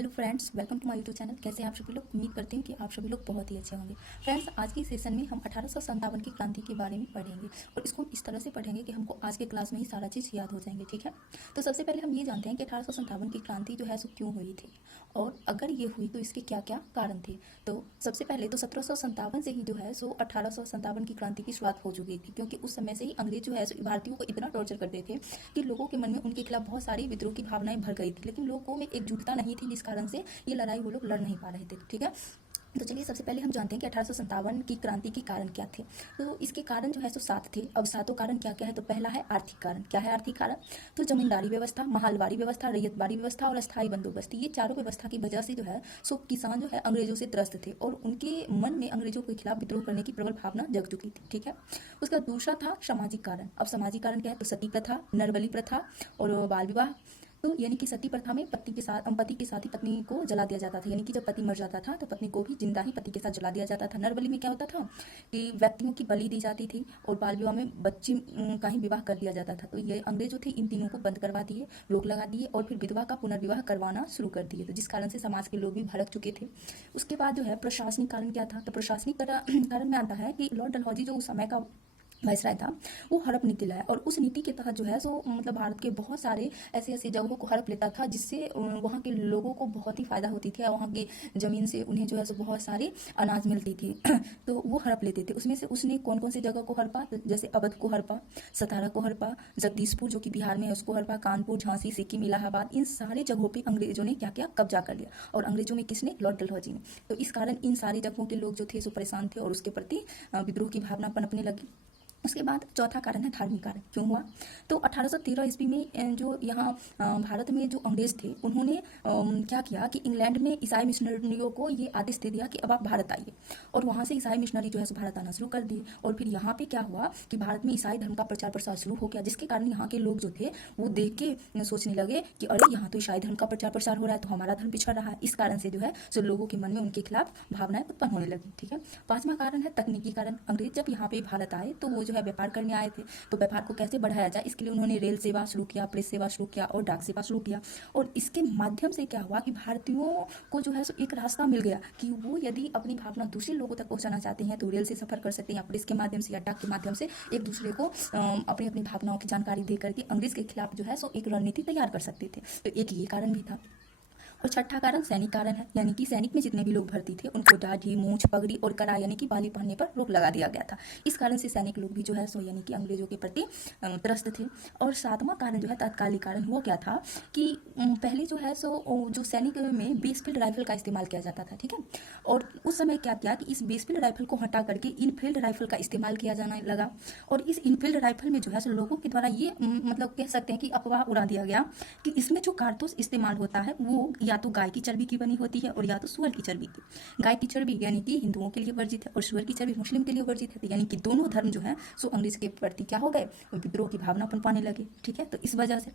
Hello friends, welcome to my YouTube channel. कैसे हैं आप सभी लोग? उम्मीद करते हैं कि आप सभी लोग बहुत ही अच्छे होंगे। फ्रेंड्स, आज की सेशन में हम 1857 की क्रांति के बारे में पढ़ेंगे और इसको इस तरह से पढ़ेंगे कि हमको आज के क्लास में ही सारा चीज़ याद हो जाएंगे। ठीक है, तो सबसे पहले हम ये जानते हैं कि 1857 की क्रांति जो है सो क्यों हुई थी और अगर ये हुई तो इसके क्या क्या कारण थे। तो सबसे पहले तो 1757 से ही जो है सो 1857 की क्रांति की शुरुआत हो चुकी थी, क्योंकि उस समय से ही अंग्रेज जो है सो भारतीयों को इतना टॉर्चर करते थे कि लोगों के मन में उनके खिलाफ बहुत सारी विद्रोह की भावनाएं भर गई थी, लेकिन लोगों में एकजुटता नहीं थी, जिस कारण से ये लड़ाई वो लोग लड़ नहीं पा रहे थे। ठीक है, तो चलिए सबसे पहले हम जानते हैं कि 1857 की क्रांति के कारण क्या थे। तो इसके कारण जो है सो 7 थे। अब सातों कारण क्या क्या है? तो पहला है आर्थिक कारण। क्या है आर्थिक कारण? तो जमींदारी व्यवस्था, महलवारी व्यवस्था, रैयतवारी व्यवस्था और अस्थायी बंदोबस्त, ये चारों व्यवस्था की वजह से जो है सो किसान जो है अंग्रेजों से त्रस्त थे और उनके मन में अंग्रेजों के खिलाफ विद्रोह करने की प्रबल भावना जग चुकी थी। ठीक है, उसका दूसरा था सामाजिक कारण। अब सामाजिक कारण क्या है? तो सती प्रथा, नरबली प्रथा और बाल विवाह। तो यानी कि सती प्रथा में पति के साथ ही पत्नी को जला दिया जाता था, यानी कि जब पति मर जाता था तो पत्नी को भी जिंदा ही पति के साथ जला दिया जाता था। नरबली में क्या होता था कि व्यक्तियों की बलि दी जाती थी और बाल विवाह में बच्ची का ही विवाह कर दिया जाता था। तो ये अंग्रेज जो थे इन तीनों को बंद करवा दिए, रोक लगा दिए और फिर विधवा का पुनर्विवाह करवाना शुरू कर दिए, तो जिस कारण से समाज के लोग भी भड़क चुके थे। उसके बाद जो है प्रशासनिक कारण क्या था? तो प्रशासनिक कारण में आता है कि लॉर्ड डलहौजी जो उस समय का वायसराय था, वो हड़प नीति लाया और उस नीति के तहत जो है सो मतलब भारत के बहुत सारे ऐसी ऐसी जगहों को हड़प लेता था, जिससे वहाँ के लोगों को बहुत ही फायदा होती थी और वहाँ की जमीन से उन्हें जो है सो बहुत सारी अनाज मिलती थी। तो वो हड़प लेते थे। उसमें से उसने कौन कौन सी जगह को हड़पा? तो जैसे अवध को हड़पा, सतारा को हड़पा, जगदीशपुर जो कि बिहार में है उसको हड़पा, कानपुर, झांसी, सिक्किम, इलाहाबाद, इन सारे जगहों पर अंग्रेजों ने क्या क्या कब्जा कर लिया। और अंग्रेजों में किसने? लॉर्ड डलहौजी ने। तो इस कारण इन सारी जगहों के लोग जो थे सो परेशान थे और उसके प्रति विद्रोह की भावना पनपने लगी। उसके बाद चौथा कारण है धार्मिक कारण। क्यों हुआ? तो 1813 ईस्वी में जो यहाँ भारत में जो अंग्रेज थे उन्होंने क्या किया कि इंग्लैंड में ईसाई मिशनरियों को ये आदेश दे दिया कि अब आप भारत आइए, और वहाँ से ईसाई मिशनरी जो है सो भारत आना शुरू कर दिए। और फिर यहाँ पे क्या हुआ कि भारत में ईसाई धर्म का प्रचार प्रसार शुरू हो गया, जिसके कारण यहाँ के लोग जो थे वो देख के सोचने लगे कि अरे यहाँ तो ईसाई धर्म का प्रचार प्रसार हो रहा है, तो हमारा धर्म पिछड़ रहा है। इस कारण से जो है सो लोगों के मन में उनके खिलाफ भावनाएं उत्पन्न होने लगी। ठीक है, पांचवा कारण है तकनीकी कारण। अंग्रेज जब यहाँ पे भारत आए तो वो जो है व्यापार करने आए थे, तो व्यापार को कैसे बढ़ाया जाए इसके लिए उन्होंने रेल सेवा शुरू किया, प्रेस सेवा शुरू किया और डाक सेवा शुरू किया। और इसके माध्यम से क्या हुआ कि भारतीयों को जो है सो एक रास्ता मिल गया कि वो यदि अपनी भावना दूसरे लोगों तक पहुंचाना चाहते हैं तो रेल से सफर कर सकते हैं या प्रेस के माध्यम से या डाक के माध्यम से एक दूसरे को अपनी अपनी भावनाओं की जानकारी दे करके अंग्रेज के खिलाफ जो है सो एक रणनीति तैयार कर सकते थे। तो एक ये कारण भी था। और छठा कारण सैनिक कारण है, यानी कि सैनिक में जितने भी लोग भर्ती थे उनको दाढ़ी, मूंछ, पगड़ी और कड़ा यानी कि बाली पहनने पर रोक लगा दिया गया था। इस कारण से सैनिक लोग भी जो है सो यानी कि अंग्रेजों के प्रति त्रस्त थे। और सातवां कारण जो है तात्कालिक कारण, वो क्या था कि पहले जो है सो जो सैनिक में बेसफील्ड राइफल का इस्तेमाल किया जाता था। ठीक है, और उस समय क्या किया कि इस बेसफील्ड राइफल को हटा करके इनफील्ड राइफल का इस्तेमाल किया जाने लगा। और इस इनफील्ड राइफल में जो है सो लोगों के द्वारा ये मतलब कह सकते हैं कि अफवाह उड़ा दिया गया कि इसमें जो कारतूस इस्तेमाल होता है वो या तो गाय की चर्बी की बनी होती है और या तो सुअर की चर्बी की। गाय की चर्बी यानी कि हिंदुओं के लिए वर्जित है और सुअर की चर्बी मुस्लिम के लिए वर्जित है, यानी कि दोनों धर्म जो है सो अंग्रेज के प्रति क्या हो गए? विद्रोह की भावना पनपाने लगे। ठीक है, तो इस वजह से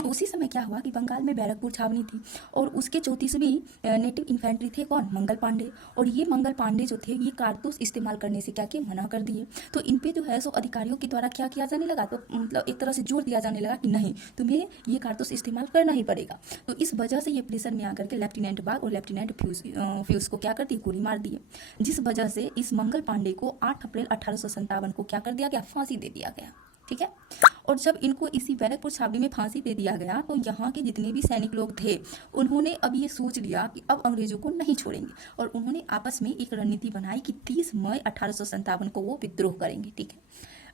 उसी समय क्या हुआ कि बंगाल में बैरकपुर छावनी थी और उसके 34वीं नेटिव इन्फेंट्री थे कौन? मंगल पांडे। और ये मंगल पांडे जो थे ये कारतूस इस्तेमाल करने से क्या किए? मना कर दिए। तो इन पे जो है सो अधिकारियों के द्वारा क्या किया जाने लगा? तो मतलब एक तरह से जोर दिया जाने लगा कि नहीं, तुम्हें ये कारतूस इस्तेमाल करना ही पड़ेगा। तो इस वजह से ये प्रेशर में आकर के लेफ्टिनेंट बाग और लेफ्टिनेंट फ्यूज को क्या कर दिए? गोली मार दिए, जिस वजह से इस मंगल पांडे को 8 अप्रैल 1857 को क्या कर दिया गया? फांसी दे दिया गया। ठीक है, और जब इनको इसी बैरकपुर छावनी में फांसी दे दिया गया तो यहाँ के जितने भी सैनिक लोग थे उन्होंने अब ये सोच लिया कि अब अंग्रेजों को नहीं छोड़ेंगे और उन्होंने आपस में एक रणनीति बनाई कि 30 मई 1857 को वो विद्रोह करेंगे। ठीक है,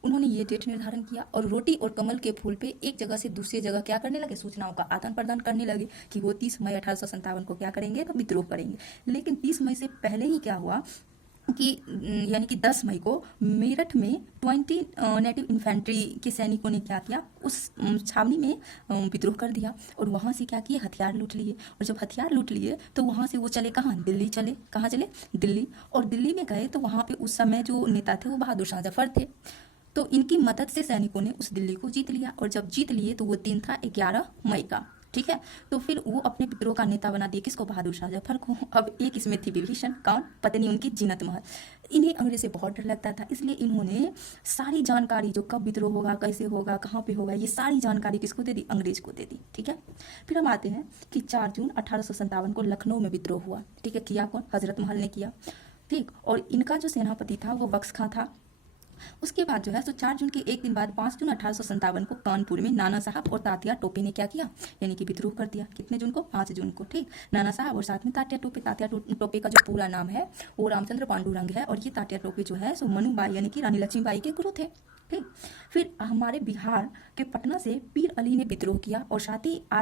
उन्होंने ये डेट निर्धारण किया और रोटी और कमल के फूल पे एक जगह से दूसरी जगह क्या करने लगे? सूचनाओं का आदान प्रदान करने लगे कि वो 30 मई 1857 को क्या करेंगे? तो विद्रोह करेंगे। लेकिन 30 मई से पहले ही क्या हुआ कि यानी कि 10 मई को मेरठ में 20 नेटिव इन्फेंट्री के सैनिकों ने क्या किया? उस छावनी में विद्रोह कर दिया और वहाँ से क्या किए? हथियार लूट लिए। और जब हथियार लूट लिए तो वहाँ से वो चले कहाँ? दिल्ली चले। कहाँ चले? दिल्ली। और दिल्ली में गए तो वहाँ पे उस समय जो नेता थे वो बहादुर शाह जफर थे। तो इनकी मदद से सैनिकों ने उस दिल्ली को जीत लिया और जब जीत लिए तो वो दिन था 11 मई का। ठीक है। तो फिर वो अपने विद्रोह का नेता बना दिए किसको, बहादुर शाह जफर को। अब एक इसमें थी विभीषण, कौन, पत्नी उनकी जीनत महल। इन्हें अंग्रेज से बहुत डर लगता था, इसलिए इन्होंने सारी जानकारी जो कब विद्रोह होगा, कैसे होगा, कहाँ पे होगा, ये सारी जानकारी किसको दे दी, अंग्रेज को दे दी। ठीक है। फिर हम आते हैं कि 4 जून 1857 को लखनऊ में विद्रोह हुआ। ठीक है। किया कौन, हजरत महल ने किया। ठीक। और इनका जो सेनापति था वो बख्श खां था। उसके बाद जो है तो 4 जून के एक दिन बाद 5 जून 1857 को कानपुर में नाना साहब और तात्या टोपे ने क्या किया, यानी कि विद्रोह कर दिया। कितने जून को, 5 जून को। ठीक। नाना साहब और साथ में तात्या टोपे। तात्या टोपे का जो पूरा नाम है वो रामचंद्र पांडुरंग है, और ये तात्या टोपे जो है सो मनुबाई यानी कि रानी लक्ष्मीबाई के गुरु थे। ठीक। फिर हमारे बिहार के पटना से पीर अली ने विद्रोह किया और साथ ही